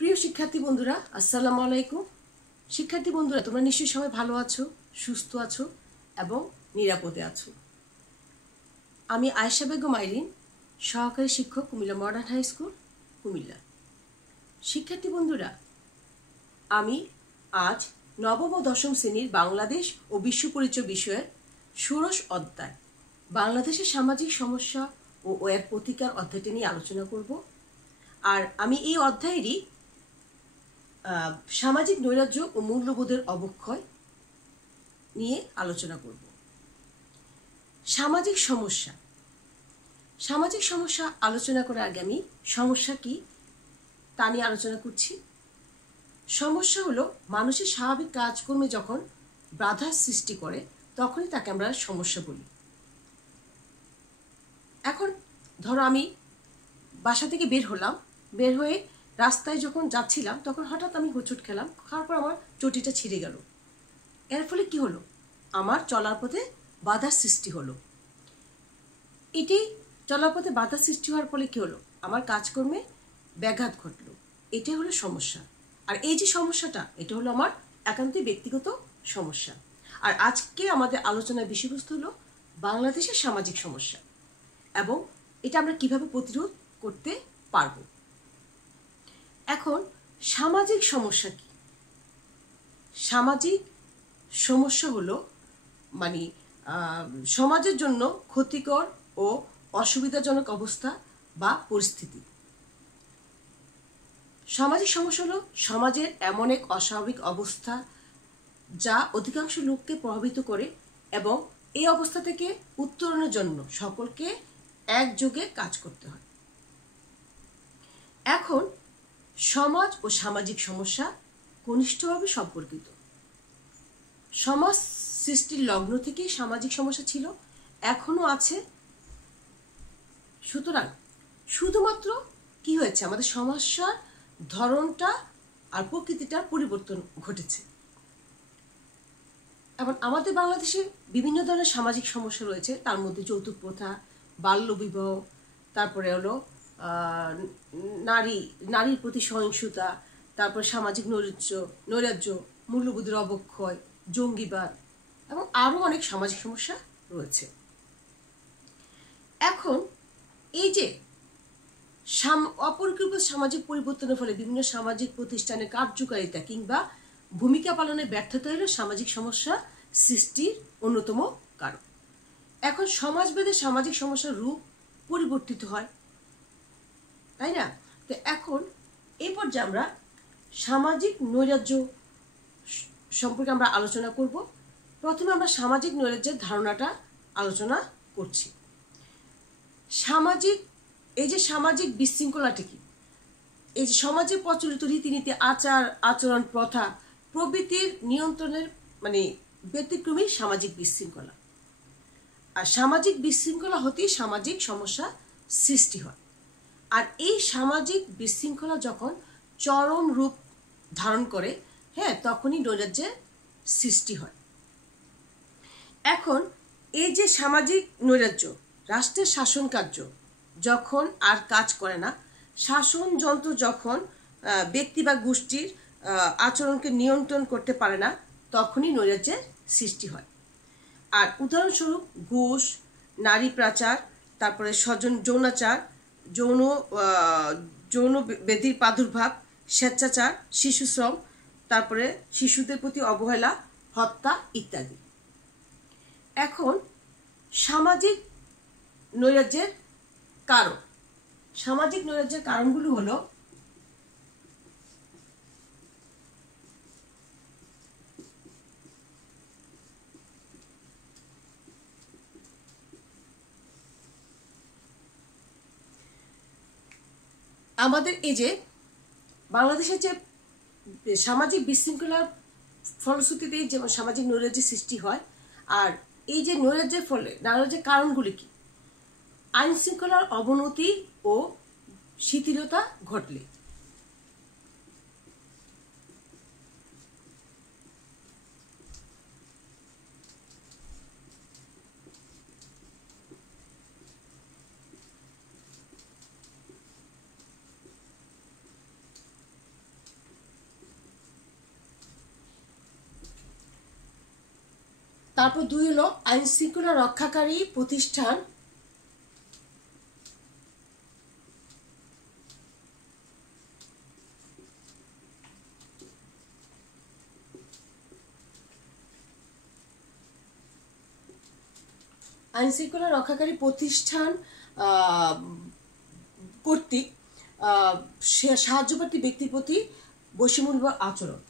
প্রিয় শিক্ষার্থী বন্ধুরা, আসসালামু আলাইকুম। শিক্ষার্থী বন্ধুরা, তোমরা নিশ্চয়ই সবাই ভালো আছো, সুস্থ আছো এবং নিরাপদে আছো। আমি আয়েশা বেগম আইরিন, সহকারী শিক্ষক, Comilla modern high school, Comilla. শিক্ষার্থী বন্ধুরা, আমি আজ নবম ও দশম শ্রেণীর বাংলাদেশ ও বিশ্ব পরিচয় বিষয়ের ষোড়শ অধ্যায় বাংলাদেশের সামাজিক সমস্যা ও এর প্রতিকার অধ্যায়টি নিয়ে আলোচনা করব। আর আমি এই অধ্যায়েরই সামাজিক নৈরাজ্য ও মূল্যবোধের অবক্ষয় নিয়ে আলোচনা করব। সামাজিক সমস্যা আলোচনা করার আগে আমি সমস্যা কি তা নিয়ে আলোচনা করছি। সমস্যা হলো মানুষের স্বাভাবিক কাজকর্মে যখন বাধার সৃষ্টি করে তখনই তাকে আমরা সমস্যা বলি। এখন ধরো আমি বাসা থেকে বের হয়ে রাস্তায় যখন যাচ্ছিলাম তখন হঠাৎ আমি হোঁচট খেলাম, খাওয়ার পর আমার চটিটা ছিঁড়ে গেল। এর ফলে কি হলো? আমার চলার পথে বাধার সৃষ্টি হলো। এটি চলার পথে বাধার সৃষ্টি হওয়ার ফলে কি হলো? আমার কাজকর্মে ব্যাঘাত ঘটলো। এটাই হলো সমস্যা। আর এই যে সমস্যাটা, এটা হলো আমার একান্তই ব্যক্তিগত সমস্যা। আর আজকে আমাদের আলোচনার বিষয়বস্তু হলো বাংলাদেশের সামাজিক সমস্যা এবং এটা আমরা কিভাবে প্রতিরোধ করতে পারবো। এখন সামাজিক সমস্যা কি? সামাজিক সমস্যা হলো মানে সমাজের জন্য ক্ষতিকর ও অসুবিধাজনক অবস্থা বা পরিস্থিতি। সামাজিক সমস্যা হলো সমাজের এমন এক অস্বাভাবিক অবস্থা যা অধিকাংশ লোককে প্রভাবিত করে এবং এই অবস্থা থেকে উত্তরণের জন্য সকলকে একযোগে কাজ করতে হয়। এখন সমাজ ও সামাজিক সমস্যা ঘনিষ্ঠভাবে সম্পর্কিত। সমাজ সৃষ্টির লগ্ন থেকেই সামাজিক সমস্যা ছিল, এখনো আছে। সুতরাং শুধুমাত্র কি হয়েছে, আমাদের সমস্যার ধরনটা আর প্রকৃতিটার পরিবর্তন ঘটেছে। এবং আমাদের বাংলাদেশে বিভিন্ন ধরনের সামাজিক সমস্যা রয়েছে, তার মধ্যে যৌতুক প্রথা, বাল্যবিবাহ, তারপরে হলো নারীর প্রতি সহিংসতা, তারপর সামাজিক নৈরাজ্য, মূল্যবোধের অবক্ষয়, জঙ্গিবাদ এবং আরও অনেক সামাজিক সমস্যা রয়েছে। এখন এই যে অপরিকল্পিত সামাজিক পরিবর্তনের ফলে বিভিন্ন সামাজিক প্রতিষ্ঠানের কার্যকারিতা কিংবা ভূমিকা পালনের ব্যর্থতা হলো সামাজিক সমস্যা সৃষ্টির অন্যতম কারণ। এখন সমাজভেদে সামাজিক সমস্যার রূপ পরিবর্তিত হয়, তাই না? তো এখন এই পর্যায়ে আমরা সামাজিক নৈরাজ্য সম্পর্কে আমরা আলোচনা করব। প্রথমে আমরা সামাজিক নৈরাজ্যের ধারণাটা আলোচনা করছি। এই যে সামাজিক বিশৃঙ্খলাটি কি? এই যে সমাজে প্রচলিত রীতিনীতি, আচরণ, প্রথা প্রভৃতির নিয়ন্ত্রণের ব্যতিক্রমী সামাজিক বিশৃঙ্খলা। আর সামাজিক বিশৃঙ্খলা হতেই সামাজিক সমস্যা সৃষ্টি হয়। আর এই সামাজিক বিশৃঙ্খলা যখন চরম রূপ ধারণ করে, তখনই নৈরাজ্যের সৃষ্টি হয়। এখন এই যে সামাজিক নৈরাজ্য, রাষ্ট্রের শাসন কার্য যখন আর কাজ করে না, শাসন যন্ত্র যখন ব্যক্তি বা গোষ্ঠীর আচরণকে নিয়ন্ত্রণ করতে পারে না, তখনই নৈরাজ্যের সৃষ্টি হয়। আর উদাহরণস্বরূপ ঘুষ, নারী পাচার, তারপরে যৌনাচার, যৌন ব্যাধির প্রাদুর্ভাব, স্বেচ্ছাচার, শিশুশ্রম, তারপরে শিশুদের প্রতি অবহেলা, হত্যা ইত্যাদি। এখন সামাজিক নৈরাজ্যের কারণগুলো হলো আমাদের এই যে বাংলাদেশের যে সামাজিক বিশৃঙ্খলার ফলশ্রুতিতে যেমন সামাজিক নৈরাজ্যের সৃষ্টি হয়। আর এই যে নৈরাজ্যের ফলে নৈরাজ্যের কারণগুলি কি? আইন শৃঙ্খলার অবনতি ও শিথিলতা ঘটলে, তারপর 2 হলো আইন শৃঙ্খলা রক্ষাকারী প্রতিষ্ঠান কর্তৃক সাহায্যপ্রার্থী ব্যক্তির প্রতি বৈষম্যমূলক আচরণ।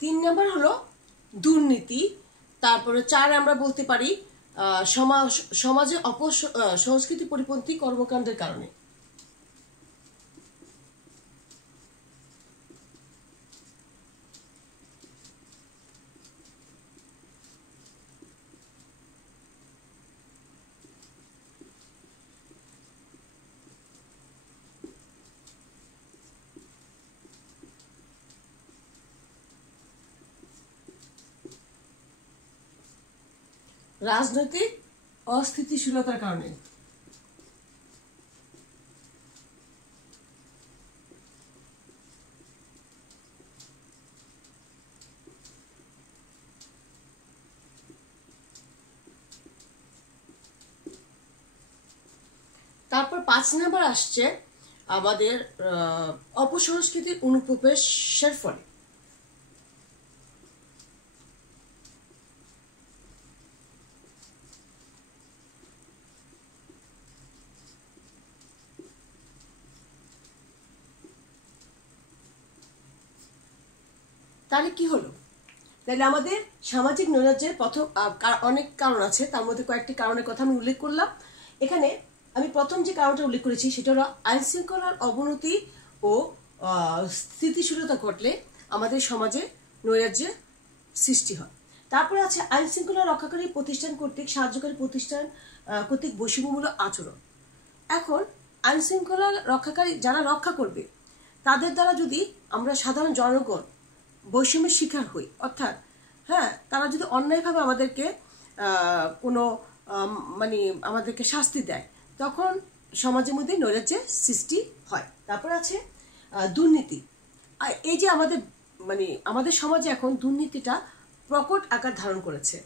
তিন নম্বর হলো দুর্নীতি। তারপরে 4 আমরা বলতে পারি সমাজে সংস্কৃতি পরিপন্থী কর্মকাণ্ডের কারণে। রাজনৈতিক অস্থিতিশীলতার কারণে। তারপর 5 নম্বর আসছে আমাদের অপসংস্কৃতির অনুপ্রবেশের ফলে। তাহলে কি হলো? তাহলে আমাদের সামাজিক নৈরাজ্যের প্রথম অনেক কারণ আছে, তার মধ্যে কয়েকটি কারণের কথা আমি উল্লেখ করলাম। এখানে আমি প্রথম যে কারণটা উল্লেখ করেছি সেটা হলো আইন শৃঙ্খলার অবনতি ও স্থিতিশীলতা ঘটলে আমাদের সমাজে নৈরাজ্যের সৃষ্টি হয়। তারপরে আছে আইন শৃঙ্খলা রক্ষাকারী প্রতিষ্ঠান কর্তৃক সাহায্যকারী প্রতিষ্ঠান কর্তৃক বৈষম্যমূলক আচরণ। এখন আইন শৃঙ্খলা রক্ষাকারী যারা রক্ষা করবে তাদের দ্বারা যদি আমরা সাধারণ জনগণ বৈষম্যের শিকার হই, অর্থাৎ তারা যদি অন্যায়ভাবে আমাদেরকে কোনো আমাদেরকে শাস্তি দেয়, তখন সমাজের মধ্যে নৈরাজ্যের সৃষ্টি হয়। তারপর আছে দুর্নীতি। এই যে আমাদের সমাজে এখন দুর্নীতিটা প্রকট আকার ধারণ করেছে।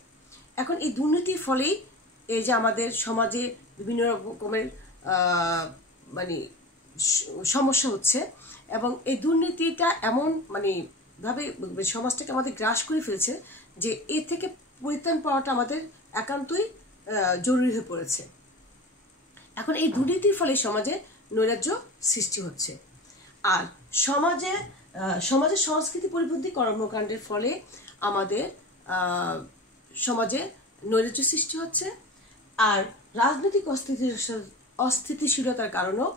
এখন এই দুর্নীতির ফলেই এই যে আমাদের সমাজে বিভিন্ন রকমের সমস্যা হচ্ছে, এবং এই দুর্নীতিটা এমন ভাবে সমাজটাকে আমাদের গ্রাস করে ফেলেছে যে এর থেকে পরিত্রাণ পাওয়াটা আমাদের একান্তই জরুরি হয়ে পড়েছে। এখন এই দুর্নীতির ফলে সমাজে নৈরাজ্য সৃষ্টি হচ্ছে। আর সমাজের সংস্কৃতি পরিপন্থী কর্মকাণ্ডের ফলে আমাদের সমাজে নৈরাজ্য সৃষ্টি হচ্ছে। আর রাজনৈতিক অস্থিতিশীলতার কারণেও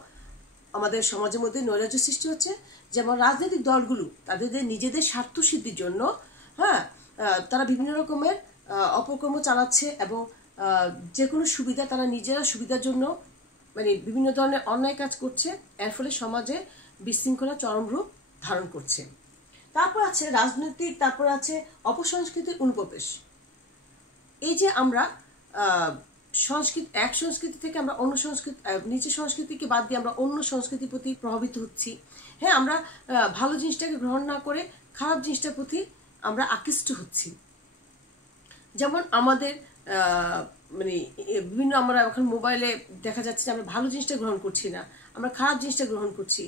আমাদের সমাজের মধ্যে নৈরাজ্য সৃষ্টি হচ্ছে। যেমন রাজনৈতিক দলগুলো তাদের নিজেদের স্বার্থ সিদ্ধির জন্য তারা বিভিন্ন রকমের অপকর্ম চালাচ্ছে, এবং যে কোনো সুবিধা তারা নিজেরা সুবিধার জন্য বিভিন্ন ধরনের অন্যায় কাজ করছে। এর ফলে সমাজে বিশৃঙ্খলা চরম রূপ ধারণ করছে। তারপর আছে রাজনৈতিক, তারপর আছে অপসংস্কৃতির অনুপ্রবেশ। এই যে আমরা এক সংস্কৃতি থেকে আমরা অন্য সংস্কৃতি, নিজের সংস্কৃতিকে বাদ দিয়ে আমরা অন্য সংস্কৃতির প্রতি প্রভাবিত হচ্ছি। আমরা ভালো জিনিসটাকে গ্রহণ না করে খারাপ জিনিসটার প্রতি আমরা আকৃষ্ট হচ্ছি। যেমন আমাদের বিভিন্ন আমরা এখন মোবাইলে দেখা যাচ্ছে যে আমরা ভালো জিনিসটা গ্রহণ করছি না, আমরা খারাপ জিনিসটা গ্রহণ করছি।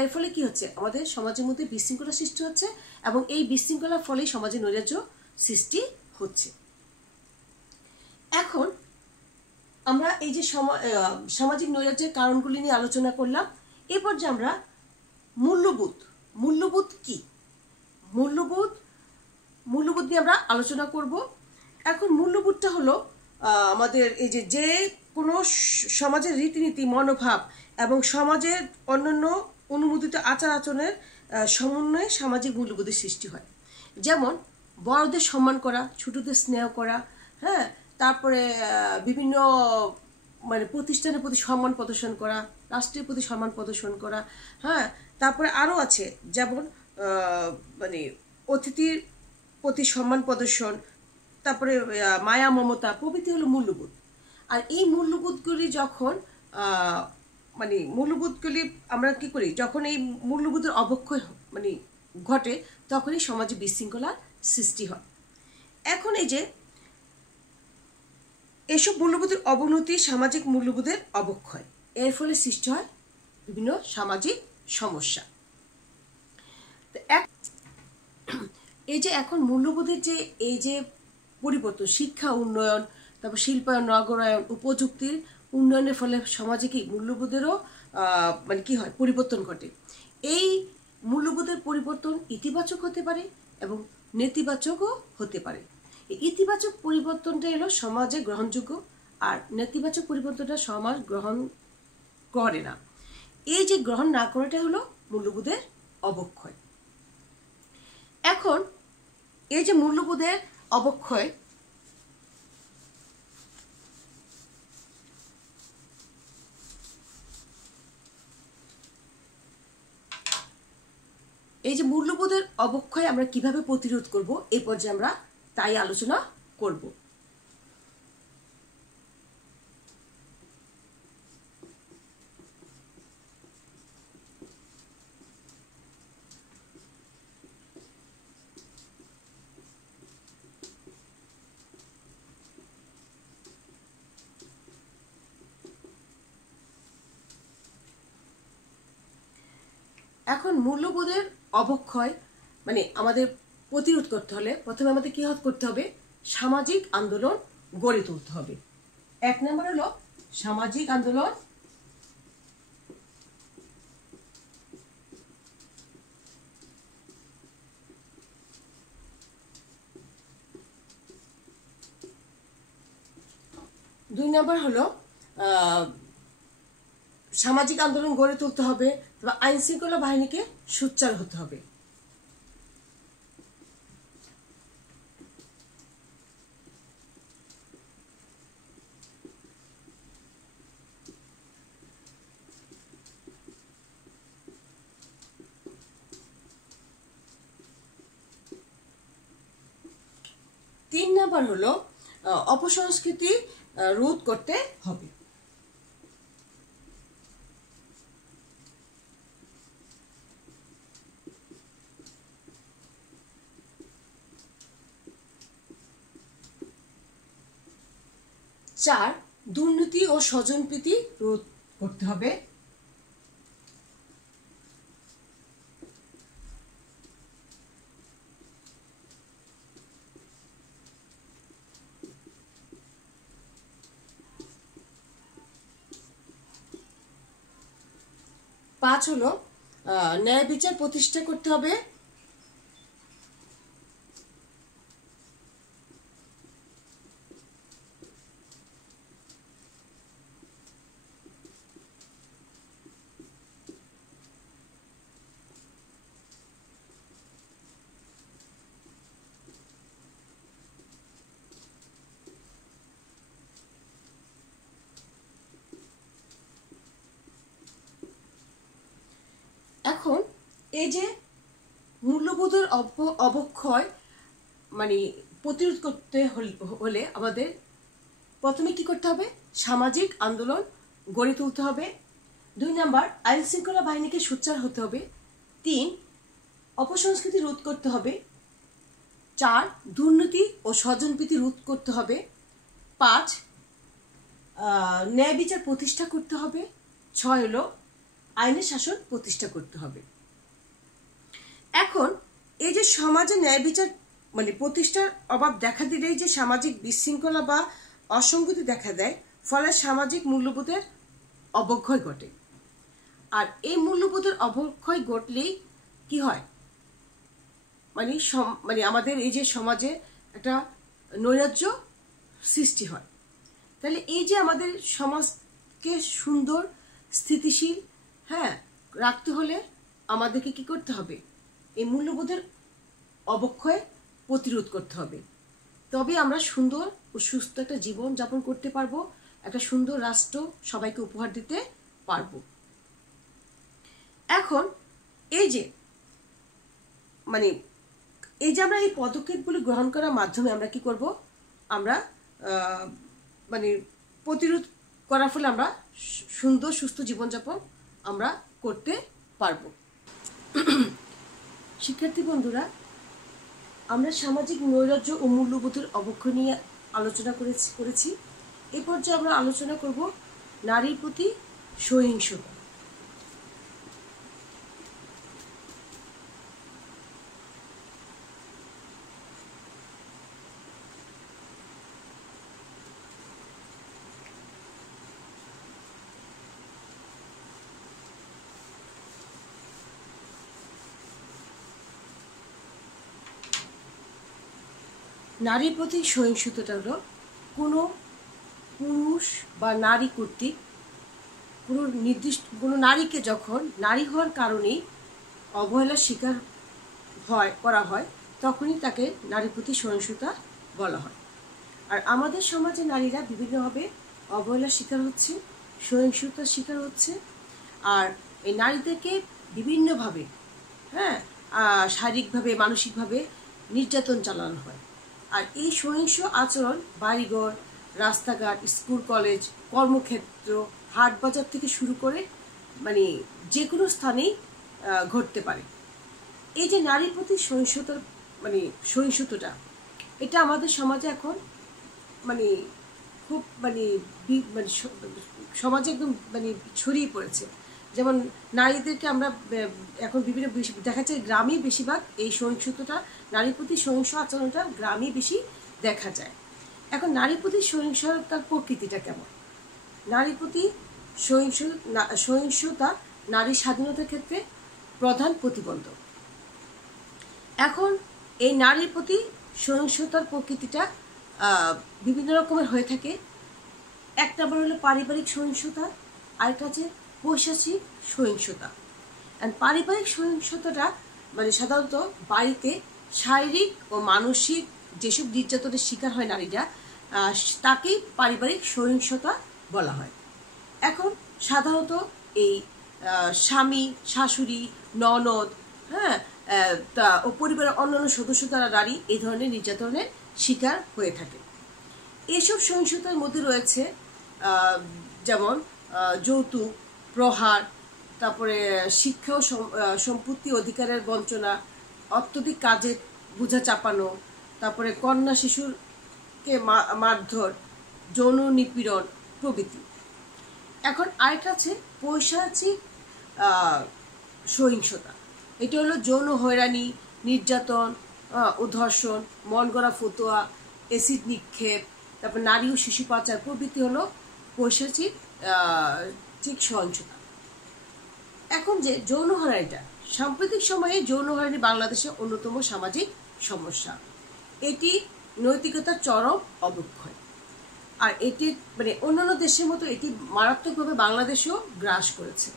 এর ফলে কি হচ্ছে? আমাদের সমাজের মধ্যে বিশৃঙ্খলা সৃষ্টি হচ্ছে, এবং এই বিশৃঙ্খলার ফলেই সমাজে নৈরাজ্য সৃষ্টি হচ্ছে। এখন আমরা এই যে সামাজিক নৈরাজ্যের কারণগুলি নিয়ে আলোচনা করলাম। এরপর যে আমরা মূল্যবোধ কি, মূল্যবোধ নিয়ে আমরা আলোচনা করব। এখন মূল্যবোধটা হলো আমাদের এই যে কোনো সমাজের রীতিনীতি, মনোভাব এবং সমাজের অন্যান্য অনুমোদিত আচার আচরণের সমন্বয়ে সামাজিক মূল্যবোধের সৃষ্টি হয়। যেমন বড়দের সম্মান করা, ছোটদের স্নেহ করা, তারপরে বিভিন্ন মানে প্রতিষ্ঠানের প্রতি সম্মান প্রদর্শন করা, রাষ্ট্রের প্রতি সম্মান প্রদর্শন করা, হ্যাঁ। তারপরে আরও আছে, যেমন মানে অতিথির প্রতি সম্মান প্রদর্শন, তারপরে মায়া মমতা প্রভৃতি হলো মূল্যবোধ। আর এই মূল্যবোধগুলি যখন মানে মূল্যবোধগুলি আমরা কি করি, যখন এই মূল্যবোধের অবক্ষয় মানে ঘটে, তখনই সমাজে বিশৃঙ্খলার সৃষ্টি হয়। এখন এই যে এসব মূল্যবোধের অবনতি, সামাজিক মূল্যবোধের অবক্ষয়, এর ফলে সৃষ্টি হয় বিভিন্ন সামাজিক সমস্যা। এই যে এখন মূল্যবোধের যে এই যে পরিবর্তন, শিক্ষা উন্নয়ন, তারপর শিল্পায়ন, নগরায়ন, উপযুক্তির উন্নয়নের ফলে সমাজে কি মূল্যবোধেরও মানে কি হয়, পরিবর্তন ঘটে। এই মূল্যবোধের পরিবর্তন ইতিবাচক হতে পারে এবং নেতিবাচকও হতে পারে। এই ইতিবাচক পরিবর্তনটা হলো সমাজে গ্রহণযোগ্য, আর নেতিবাচক পরিবর্তনটা সমাজ গ্রহণ করে না। এই যে গ্রহণ না করাটা হলো মূল্যবোধের অবক্ষয়। এখন এই যে মূল্যবোধের অবক্ষয়, এই যে মূল্যবোধের অবক্ষয় আমরা কিভাবে প্রতিরোধ করব, এই পর্যায়ে আমরা তাই আলোচনা করব। এখন মূল্যবোধের অবক্ষয় মানে আমাদের প্রতিরোধ করতে হলে প্রথমে আমাদের কি করতে হবে, সামাজিক আন্দোলন গড়ে তুলতে হবে। এক নম্বর হলো সামাজিক আন্দোলন। দুই নম্বর হলো সামাজিক আন্দোলন গড়ে তুলতে হবে, তবে আইন শৃঙ্খলা বাহিনীকে সোচ্চার হতে হবে। তিন নম্বর হলো অপসংস্কৃতি রোধ করতে হবে। চার, দুর্নীতি ও স্বজনপ্রীতি রোধ করতে হবে। পাঁচ হলো ন্যায় বিচার প্রতিষ্ঠা করতে হবে। এখন এই যে মূল্যবোধের অবক্ষয় মানে প্রতিরোধ করতে হলে আমাদের প্রথমে কি করতে হবে, সামাজিক আন্দোলন গড়ে তুলতে হবে। দুই নাম্বার, আইন শৃঙ্খলা বাহিনীকে সোচ্চার হতে হবে। তিন, অপসংস্কৃতি রোধ করতে হবে। চার, দুর্নীতি ও স্বজনপ্রীতি রোধ করতে হবে। পাঁচ, ন্যায় বিচার প্রতিষ্ঠা করতে হবে। ছয় হলো আইনের শাসন প্রতিষ্ঠা করতে হবে। এখন এই যে সমাজে ন্যায় বিচার মানে প্রতিষ্ঠার অভাব দেখা দিলেই যে সামাজিক বিশৃঙ্খলা বা অসঙ্গতি দেখা দেয়, ফলে সামাজিক মূল্যবোধের অবক্ষয় ঘটে। আর এই মূল্যবোধের অবক্ষয় ঘটলেই কি হয়, মানে মানে আমাদের এই যে সমাজে একটা নৈরাজ্য সৃষ্টি হয়। তাহলে এই যে আমাদের সমাজকে সুন্দর স্থিতিশীল রাখতে হলে আমাদেরকে কি করতে হবে, এই মূল্যবোধের অবক্ষয় প্রতিরোধ করতে হবে। তবে আমরা সুন্দর ও সুস্থ একটা জীবন যাপন করতে পারবো, একটা সুন্দর রাষ্ট্র সবাইকে উপহার দিতে পারবো। এখন এই যে আমরা এই পদক্ষেপগুলি গ্রহণ করার মাধ্যমে আমরা কি করব, আমরা প্রতিরোধ করার ফলে আমরা সুন্দর সুস্থ জীবনযাপন আমরা করতে পারবো। শিক্ষার্থী বন্ধুরা, আমরা সামাজিক নৈরাজ্য ও মূল্যবোধের অবক্ষয় নিয়ে আলোচনা করেছি। এই পর্যায়ে আমরা আলোচনা করব নারীর প্রতি সহিংসতা। নারীর প্রতি সহিংসতাটা হলো কোনো পুরুষ বা নারী কর্তৃক কোনো নারীকে যখন নারী হওয়ার কারণেই অবহেলার শিকার করা হয়, তখনই তাকে নারীর প্রতি সহিংসতা বলা হয়। আর আমাদের সমাজে নারীরা বিভিন্নভাবে অবহেলার শিকার হচ্ছে, সহিংসতার শিকার হচ্ছে। আর এই নারীদেরকে বিভিন্নভাবে শারীরিকভাবে, মানসিকভাবে নির্যাতন চালানো হয়। আর এই সহিংস আচরণ বাড়িঘর, রাস্তাঘাট, স্কুল কলেজ, কর্মক্ষেত্র, হাট বাজার থেকে শুরু করে যে কোনো স্থানেই ঘটতে পারে। এই যে নারীর প্রতি সহিংসতাটা এটা আমাদের সমাজে এখন খুব সমাজে একদম ছড়িয়ে পড়েছে। যেমন নারীদেরকে আমরা এখন বিভিন্ন দেখা যায় গ্রামে বেশিরভাগ এই সহিংসতাটা, নারীর প্রতি সহিংস আচরণটা গ্রামে বেশি দেখা যায়। এখন নারীর প্রতি সহিংসতার প্রকৃতিটা কেমন? নারীর প্রতি সহিংসতা নারীর স্বাধীনতার ক্ষেত্রে প্রধান প্রতিবন্ধক। এখন এই নারীর প্রতি সহিংসতার প্রকৃতিটা বিভিন্ন রকমের হয়ে থাকে। এক নম্বর হলো পারিবারিক সহিংসতা, আরেকটা আছে পৈশাচিক সহিংসতা। পারিবারিক সহিংসতাটা সাধারণত বাড়িতে শারীরিক ও মানসিক যেসব নির্যাতনের শিকার হয় নারীরা, তাকেই পারিবারিক সহিংসতা বলা হয়। এখন সাধারণত এই স্বামী, শাশুড়ি, ননদ ও পরিবারের অন্যান্য সদস্যরা নারী এই ধরনের নির্যাতনের শিকার হয়ে থাকে। এসব সহিংসতার মধ্যে রয়েছে যেমন যৌতুক, প্রহার, তারপরে শিক্ষা ও সম্পত্তি অধিকারের বঞ্চনা, অত্যধিক কাজের বোঝা চাপানো, তারপরে কন্যা শিশুরকে মারধর, যৌন নিপীড়ন প্রভৃতি। এখন আরেকটা আছে পৈশাচিক সহিংসতা। এটা হলো যৌন হয়রানি, নির্যাতন ও ধর্ষণ, মন গড়া ফতোয়া, অ্যাসিড নিক্ষেপ, তারপর নারী ও শিশু পাচার প্রভৃতি হলো পৈশাচিক সহিংসতা। এখন যে যৌন হয়রানিটা, সাম্প্রতিক সময়ে যৌন হয়রানি বাংলাদেশের অন্যতম সামাজিক সমস্যা। এটি নৈতিকতার চরম অবক্ষয়। আর এটি অন্যান্য দেশের মতো এটি মারাত্মকভাবে বাংলাদেশেও গ্রাস করেছে।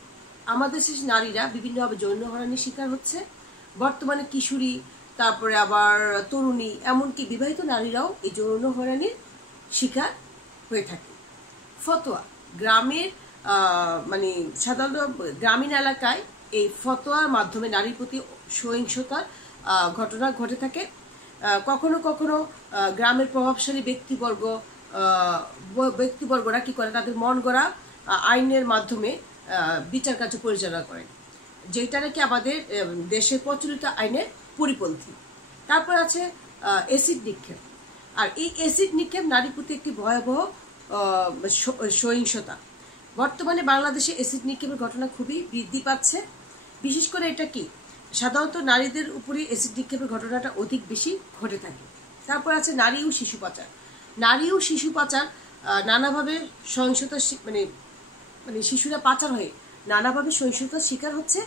আমাদের দেশের নারীরা বিভিন্নভাবে যৌন হয়রানির শিকার হচ্ছে। বর্তমানে কিশোরী, তারপরে আবার তরুণী, এমনকি বিবাহিত নারীরাও এই যৌন হয়রানির শিকার হয়ে থাকে। ফতোয়া, গ্রামের সাধারণত গ্রামীণ এলাকায় এই ফতোয়ার মাধ্যমে নারীর প্রতি সহিংসতার ঘটনা ঘটে থাকে। কখনো কখনো গ্রামের প্রভাবশালী ব্যক্তিবর্গরা কি করে, তাদের মন গড়া আইনের মাধ্যমে বিচার কার্য পরিচালনা করেন, যেটা নাকি আমাদের দেশের প্রচলিত আইনের পরিপন্থী। তারপর আছে অ্যাসিড নিক্ষেপ। আর এই অ্যাসিড নিক্ষেপ নারীর প্রতি একটি ভয়াবহ সহিংসতা। বর্তমানে বাংলাদেশে অ্যাসিড নিক্ষেপের ঘটনা খুবই বৃদ্ধি পাচ্ছে। বিশেষ করে এটা কি সাধারণত নারীদের উপরে অ্যাসিড নিক্ষেপের ঘটনাটা অধিক বেশি ঘটে থাকে। তারপর আছে নারী ও শিশু পাচার। নারী ও শিশু পাচার নানাভাবে সহিংসতা শিশুরা পাচার হয়ে নানাভাবে সহিংসতার শিকার হচ্ছে।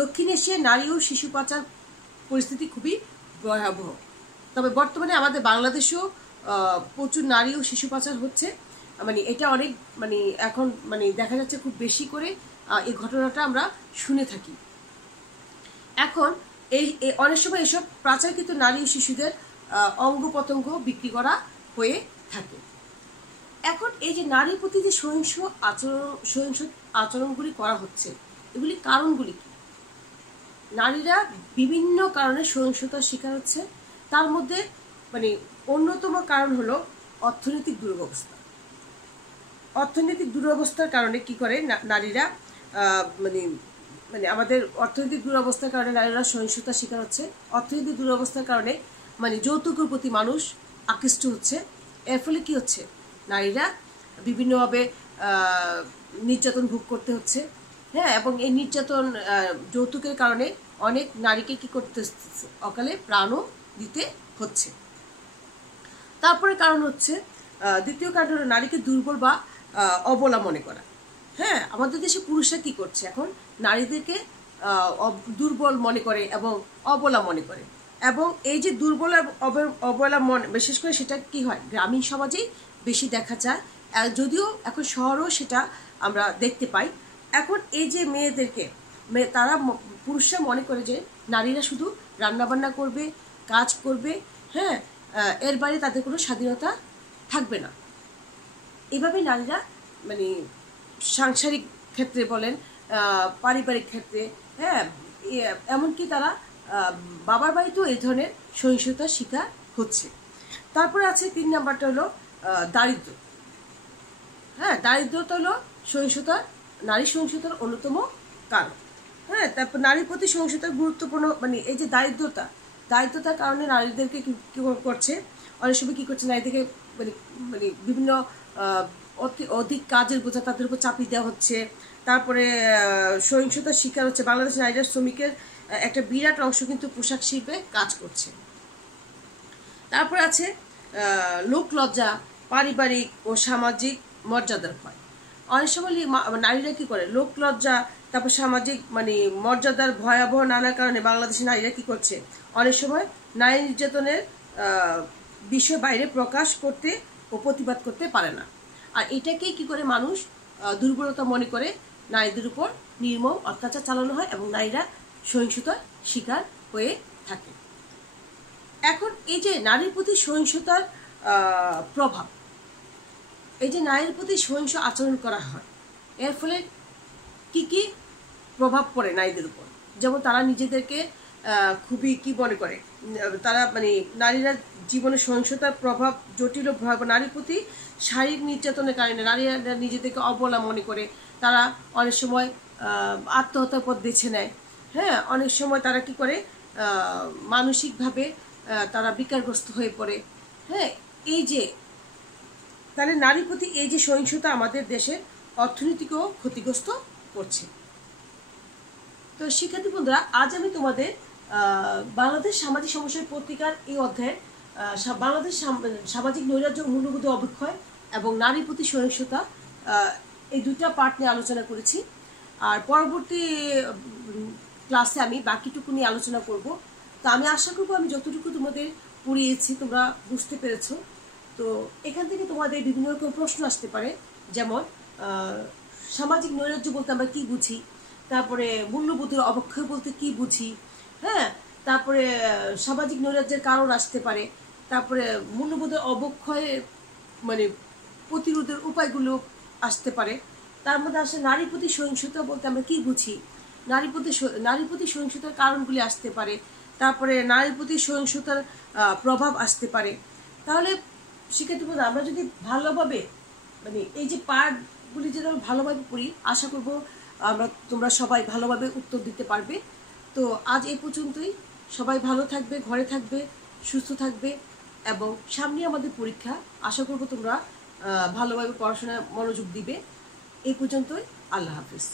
দক্ষিণ এশিয়ায় নারী ও শিশু পাচার পরিস্থিতি খুবই ভয়াবহ। তবে বর্তমানে আমাদের বাংলাদেশেও প্রচুর নারী ও শিশু পাচার হচ্ছে। এটা অনেক এখন দেখা যাচ্ছে খুব বেশি করে এই ঘটনাটা আমরা শুনে থাকি। এখন এই অনেক সময় এসব পাচারকৃত নারী ও শিশুদের অঙ্গ প্রত্যঙ্গ বিক্রি করা হয়ে থাকে। এখন এই যে নারীর প্রতি যে সহিংস আচরণগুলি করা হচ্ছে, এগুলি কারণগুলি কি? নারীরা বিভিন্ন কারণে সহিংসতার শিকার হচ্ছে। তার মধ্যে মানে অন্যতম কারণ হলো অর্থনৈতিক দুরবস্থা। অর্থনৈতিক দুরবস্থার কারণে কি করে নারীরা মানে আমাদের অর্থনৈতিক দুরবস্থার কারণে নারীরা সহিংসতার শিকার হচ্ছে। অর্থনৈতিক দুরবস্থার কারণে মানে যৌতুকের প্রতি মানুষ আকৃষ্ট হচ্ছে। এর ফলে কি হচ্ছে, নারীরা বিভিন্নভাবে নির্যাতন ভোগ করতে হচ্ছে। হ্যাঁ, এবং এই নির্যাতন যৌতুকের কারণে অনেক নারীকে কি করতে অকালে প্রাণও দিতে হচ্ছে। তারপরে কারণ হচ্ছে, দ্বিতীয় কারণ হলো নারীকে দুর্বল বা অবলা মনে করা। হ্যাঁ, আমাদের দেশে পুরুষরা কি করছে, এখন নারীদেরকে দুর্বল মনে করে এবং অবলা মনে করে। এবং এই যে দুর্বল অবলা মনে, বিশেষ করে সেটা কি হয় গ্রামীণ সমাজেই বেশি দেখা যায়, যদিও এখন শহরেও সেটা আমরা দেখতে পাই। এখন এই যে মেয়েদেরকে তারা পুরুষরা মনে করে যে নারীরা শুধু রান্নাবান্না করবে, কাজ করবে, হ্যাঁ, এর বাইরে তাদের কোনো স্বাধীনতা থাকবে না। এভাবে নারীরা মানে সাংসারিক ক্ষেত্রে বলেন, পারিবারিক ক্ষেত্রে, হ্যাঁ, এমনকি তারা বাবার বাড়িতেও এই ধরনের সহিংসতার শিকার হচ্ছে। তারপরে আছে 3 নাম্বারটা হলো দারিদ্র। হ্যাঁ, দারিদ্রতা হলো নারী সহিংসতার অন্যতম কারণ। হ্যাঁ, তারপর নারীর প্রতি সহিংসতার গুরুত্বপূর্ণ মানে এই যে দারিদ্রতার কারণে নারীদেরকে কি করছে, অনেক সময় কি করছে, নারীদেরকে মানে বিভিন্ন অধিক কাজের বোঝা তাদের উপর চাপিয়ে দেওয়া হচ্ছে। তারপরে সহিংসতার শিকার হচ্ছে। বাংলাদেশের নারীরা শ্রমিকের একটা বিরাট অংশ কিন্তু পোশাক শিল্পে কাজ করছে। তারপর আছে লোকলজ্জা, পারিবারিক ও সামাজিক মর্যাদার ভয়। অনেক সময় নারীরা কি করে, লোকলজ্জা, তারপর সামাজিক মানে মর্যাদার ভয়াবহ নানা কারণে বাংলাদেশের নারীরা কি করছে, অনেক সময় নারী নির্যাতনের বিষয় বাইরে প্রকাশ করতে ও প্রতিবাদ করতে পারে না। আর এটাকেই কি করে মানুষ দুর্বলতা মনে করে নারীদের উপর নির্মম অত্যাচার চালানো হয় এবং নারীরা সহিংসতার শিকার হয়ে থাকে। এখন এই যে নারীর প্রতি সহিংসতার প্রভাব, এই যে নারীর প্রতি সহিংস আচরণ করা হয়, এর ফলে কি কি প্রভাব পড়ে নারীদের উপর। যেমন তারা নিজেদেরকে খুবই কি মনে করে, তারা মানে নারীরা জীবনে সহিংসতার প্রভাব জটিল ও ভয়াবহ। নারীর প্রতি শারীরিক নির্যাতনের কারণে নারীরা নিজেদেরকে অবলা মনে করে, তারা অনেক সময় আত্মহত্যার পথ বেছে নেয়। হ্যাঁ, অনেক সময় তারা কি করে, মানসিকভাবে তারা বিকারগ্রস্ত হয়ে পড়ে। হ্যাঁ, এই যে তাহলে নারীর প্রতি এই যে সহিংসতা আমাদের দেশের অর্থনীতিকেও ক্ষতিগ্রস্ত করছে। তো শিক্ষার্থী বন্ধুরা, আজ আমি তোমাদের বাংলাদেশ সামাজিক সমস্যার পত্রিকার এই অধ্যায়ে বাংলাদেশ সামাজিক নৈরাজ্য, মূল্যবোধ অবক্ষয় এবং নারীর প্রতি সহিংসতা, এই দুটা পার্ট নিয়ে আলোচনা করেছি। আর পরবর্তী ক্লাসে আমি বাকিটুকু নিয়ে আলোচনা করব। তো আমি আশা করবো আমি যতটুকু তোমাদের পড়িয়েছি তোমরা বুঝতে পেরেছো। তো এখান থেকে তোমাদের বিভিন্ন রকম প্রশ্ন আসতে পারে, যেমন সামাজিক নৈরাজ্য বলতে আমরা কি বুঝি, তারপরে মূল্যবোধের অবক্ষয় বলতে কি বুঝি, হ্যাঁ, তারপরে সামাজিক নৈরাজ্যের কারণ আসতে পারে, তারপরে মূল্যবোধের অবক্ষয় মানে প্রতিরোধের উপায়গুলো আসতে পারে। তার মধ্যে আসে নারীর প্রতি সহিংসতা বলতে আমরা কি বুঝি, নারীর প্রতি সহিংসতার কারণগুলি আসতে পারে, তারপরে নারীর প্রতি সহিংসতার প্রভাব আসতে পারে। তাহলে শিক্ষার্থী বন্ধু, আমরা যদি ভালোভাবে মানে এই যে পার্টগুলি যদি আমরা ভালোভাবে পড়ি, আশা করব তোমরা সবাই ভালোভাবে উত্তর দিতে পারবে। তো আজ এই পর্যন্তই। সবাই ভালো থাকবে, ঘরে থাকবে, সুস্থ থাকবে এবং সামনে আমাদের পরীক্ষা। আশা করব তোমরা ভালোভাবে পড়াশোনায় মনোযোগ দিবে। এই পর্যন্তই। আল্লাহ হাফিজ।